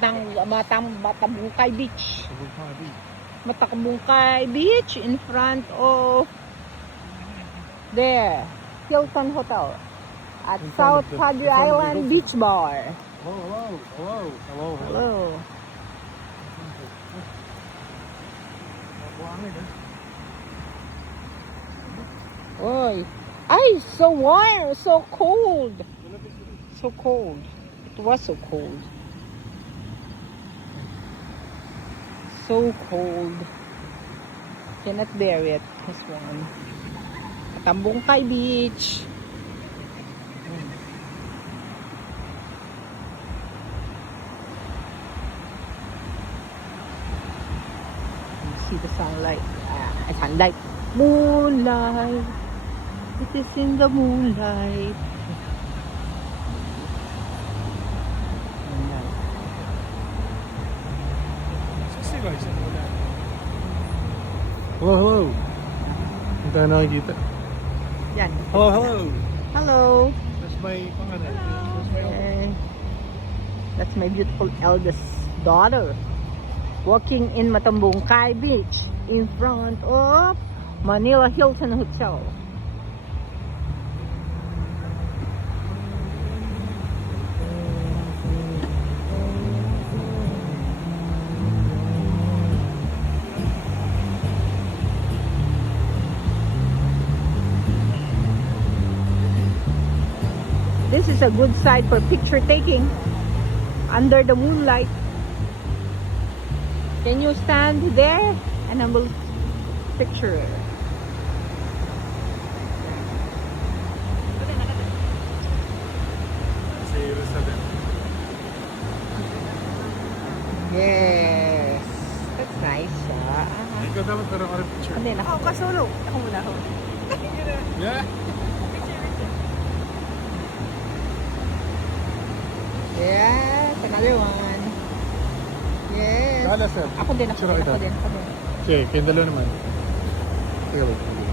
Matabungkay Beach. Matabungkay Beach in front of there, Hilton Hotel at In front South of the- Padre in front of the Island Hilton. Beach Bar. Hello. Hello. Oy. Ay, so warm, so cold. So cold. It was so cold. So cold. Cannot bear it. This one. Tambungkay Beach. You see the sunlight. Sunlight. Moonlight. It is in the moonlight. Hello. Hindi tayo nakikita. Yan. Hello. Hello. That's my pangalan. That's my Okay. That's my beautiful eldest daughter walking in Matambungkay Beach in front of Manila Hilton Hotel. This is a good site for picture taking under the moonlight. Can you stand there and I will picture? Yes. That's nice. Ikaw dapat parang ka picture. Hindi, ako kasolo. Ako muna ako. Yeah? Yes, another one. Yes. Kala sir. Ako din. Sige, kayong dalawa naman. Sige, wait.